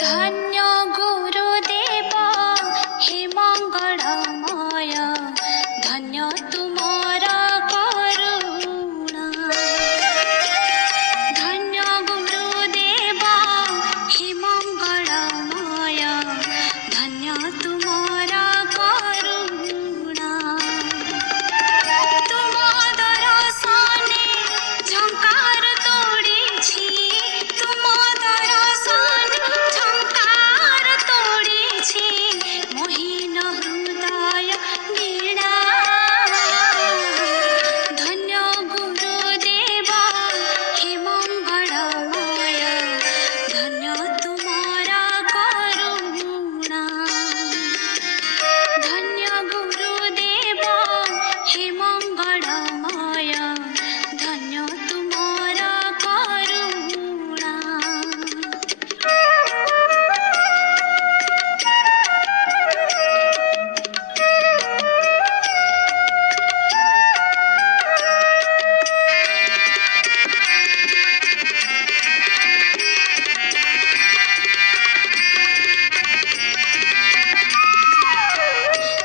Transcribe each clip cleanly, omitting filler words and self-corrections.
धन्य गुरुदेव हे मंगलमय, धन्य तुम्हारा करुणा। धन्य गुरुदेव हे मंगलमय, धन्य तुम्हारा करुणा। तुम दर्शने झंकार तोड़ीछि, तुम दर्शने झंकार तोड़ीछि, मोहिन हृदय वीणा। धन्य गुरुदेव हे मंगलमय, धन्य तुम्हारा करुणा। धन्य गुरुदेव हे मंगलमय, धन्य तुम्हारा करुणा।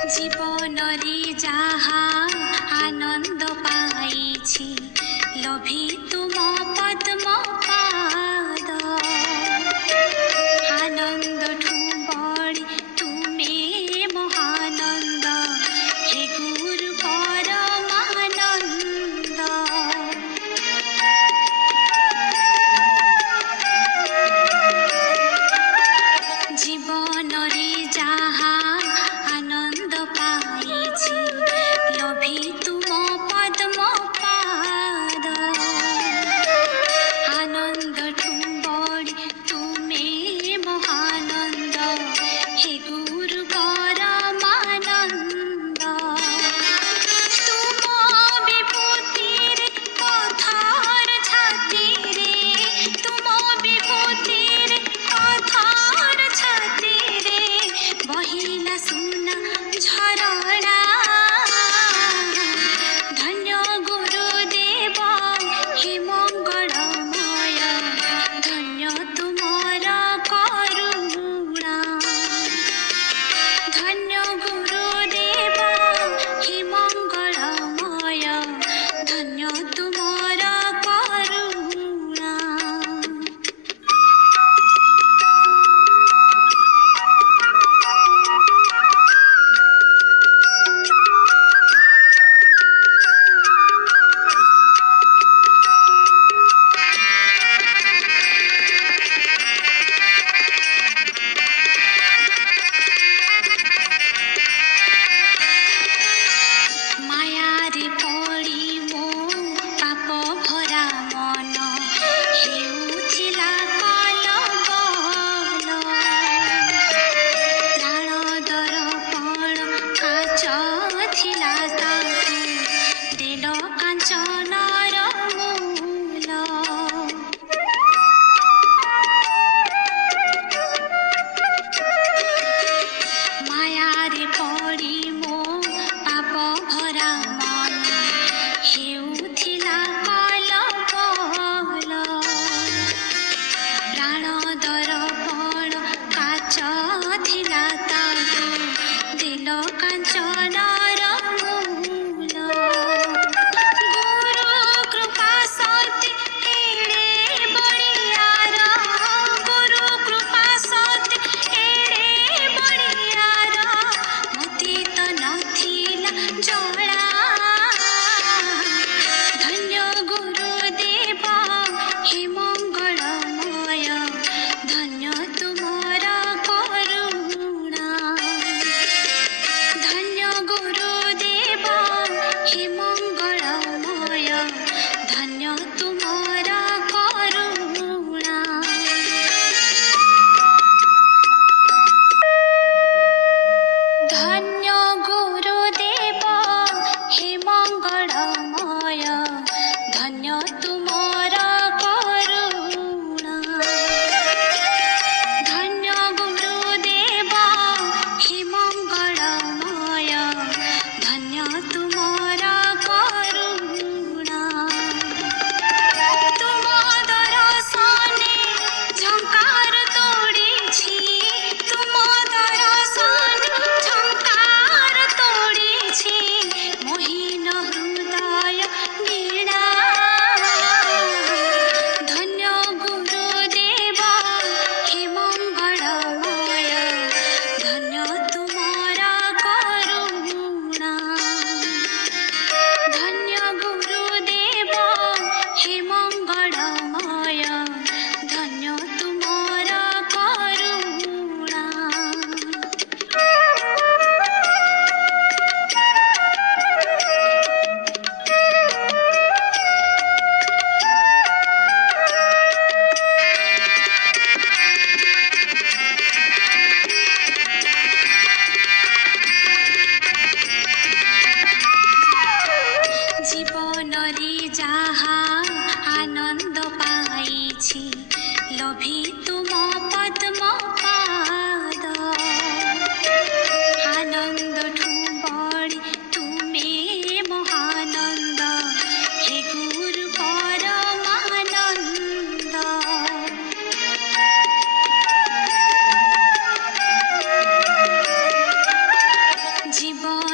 जीवन रे जहा आनंद पाइछि, लभी तुम पद्म पाद। आनंद ठू बड़ी तुम्हें महानंद, हे गुरु परमानंद। जीवन रे जहा आनंद पाइछि, लभी तुम पद्म पाद। आनंद ठू बड़ी तुम्हें महानंद, हे गुरु परमानंद। तुम विभूति रे पथर छाती रे, तुम विभूति रे पथर छाती रे, बहिला सुना झरना। धन्य गुरुदेव हे मंगलमय, धन्य तुम्हारा करुणा। धन्य गुरुदेव हे मंगलमय, धन्य तुम्हारा करुणा। माया रे पड़ी मो पाप भरा मन, हेउथिला कलबल। प्राण दर्पण काच थिला ताकु, देल कांचनर मूल। माया रे पड़ी मो पाप भरा मन, हेउथिला कलबल। प्राण दर्पण काच थिला ताकु, देल कांचनर मूल। गुरु कृपा सते एड़े बड़ियार, गुरु कृपा सते एड़े बड़ियार, मते तो नथिला जड़ा। धन्य गुरुदेव हे मंगलमय, धन्य तुम पद्म पाद आनंद ठू बड़ी तुमे महानंद हे गुरु परमानंद जीवन